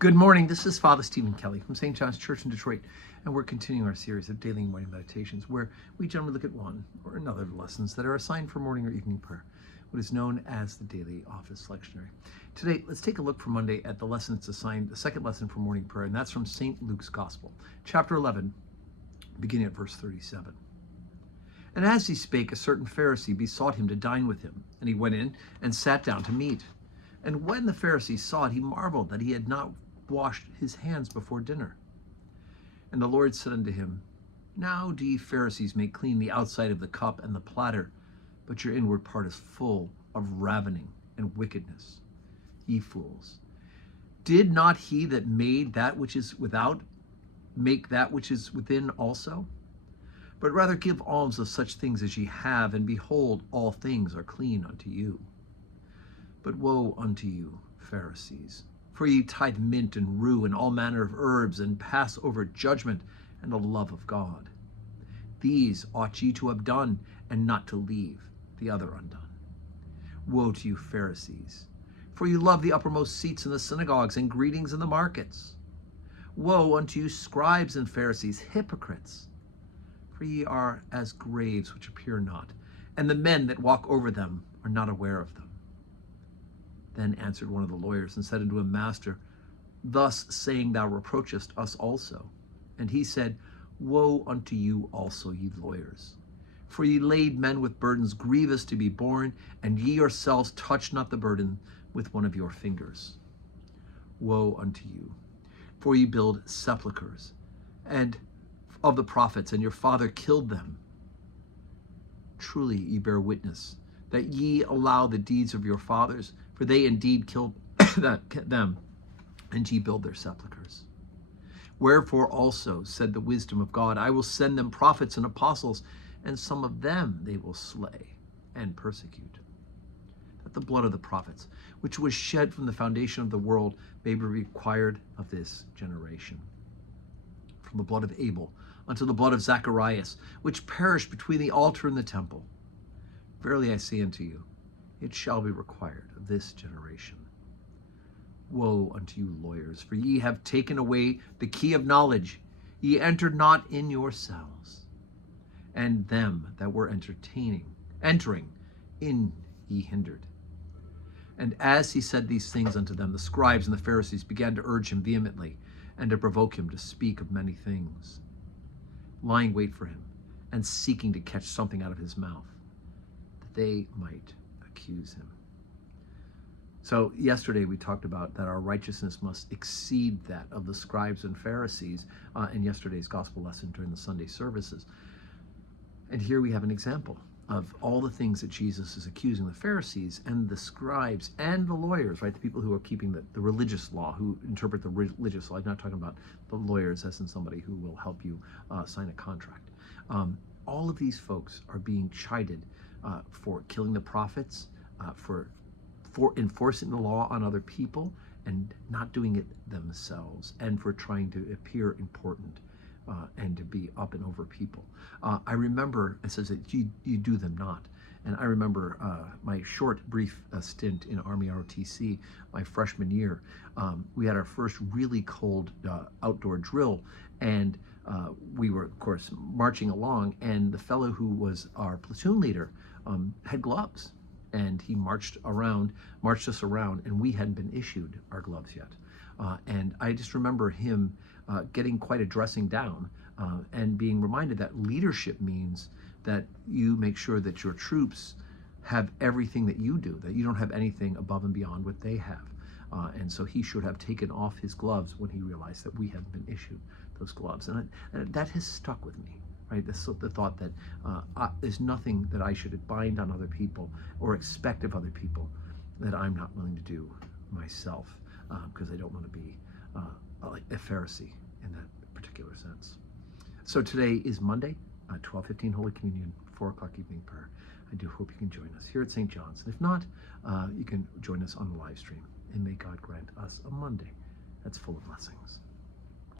Good morning. This is Father Stephen Kelly from St. John's Church in Detroit, and we're continuing our series of daily morning meditations where we generally look at one or another of the lessons that are assigned for morning or evening prayer, what is known as the daily office lectionary. Today, let's take a look for Monday at the lesson that's assigned, the second lesson for morning prayer, and that's from St. Luke's Gospel, chapter 11, beginning at verse 37. And as he spake, a certain Pharisee besought him to dine with him, and he went in and sat down to meat. And when the Pharisee saw it, he marveled that he had not washed his hands before dinner. And the Lord said unto him, Now do ye Pharisees make clean the outside of the cup and the platter, but your inward part is full of ravening and wickedness. Ye fools, did not he that made that which is without make that which is within also? But rather give alms of such things as ye have, and behold, all things are clean unto you. But woe unto you, Pharisees, for ye tithe mint and rue and all manner of herbs, and pass over judgment and the love of God. These ought ye to have done, and not to leave the other undone. Woe to you, Pharisees, for you love the uppermost seats in the synagogues and greetings in the markets. Woe unto you, scribes and Pharisees, hypocrites, for ye are as graves which appear not, and the men that walk over them are not aware of them. Then answered one of the lawyers and said unto him, Master, thus saying thou reproachest us also. And he said, Woe unto you also, ye lawyers, for ye laid men with burdens grievous to be borne, and ye yourselves touch not the burden with one of your fingers. Woe unto you, for ye build sepulchres and of the prophets, and your father killed them. Truly ye bear witness that ye allow the deeds of your fathers, for they indeed killed them, and ye build their sepulchres. Wherefore also said the wisdom of God, I will send them prophets and apostles, and some of them they will slay and persecute, that the blood of the prophets, which was shed from the foundation of the world, may be required of this generation. From the blood of Abel unto the blood of Zacharias, which perished between the altar and the temple. Verily I say unto you, it shall be required of this generation. Woe unto you, lawyers, for ye have taken away the key of knowledge. Ye entered not in yourselves, and them that were entering in ye hindered. And as he said these things unto them, the scribes and the Pharisees began to urge him vehemently, and to provoke him to speak of many things, lying wait for him, and seeking to catch something out of his mouth, that they might accuse him. So yesterday we talked about that our righteousness must exceed that of the scribes and Pharisees in yesterday's gospel lesson during the Sunday services. And here we have an example of all the things that Jesus is accusing the Pharisees and the scribes and the lawyers, right? The people who are keeping the religious law, who interpret the religious law. I'm not talking about the lawyers as in somebody who will help you sign a contract. All of these folks are being chided for killing the prophets, for enforcing the law on other people and not doing it themselves, and for trying to appear important and to be up and over people. I remember, it says that you do them not. And I remember my short, brief stint in Army ROTC, my freshman year. We had our first really cold outdoor drill, and we were, of course, marching along, and the fellow who was our platoon leader had gloves, and he marched us around, and we hadn't been issued our gloves yet. And I just remember him getting quite a dressing down and being reminded that leadership means that you make sure that your troops have everything that you do, that you don't have anything above and beyond what they have. And so he should have taken off his gloves when he realized that we hadn't been issued those gloves. And that has stuck with me, right? The thought that there's nothing that I should bind on other people or expect of other people that I'm not willing to do myself, because I don't want to be like a Pharisee in that particular sense. So today is Monday, 12:15 Holy Communion, 4 o'clock evening prayer. I do hope you can join us here at St. John's. And if not, you can join us on the live stream. And may God grant us a Monday that's full of blessings.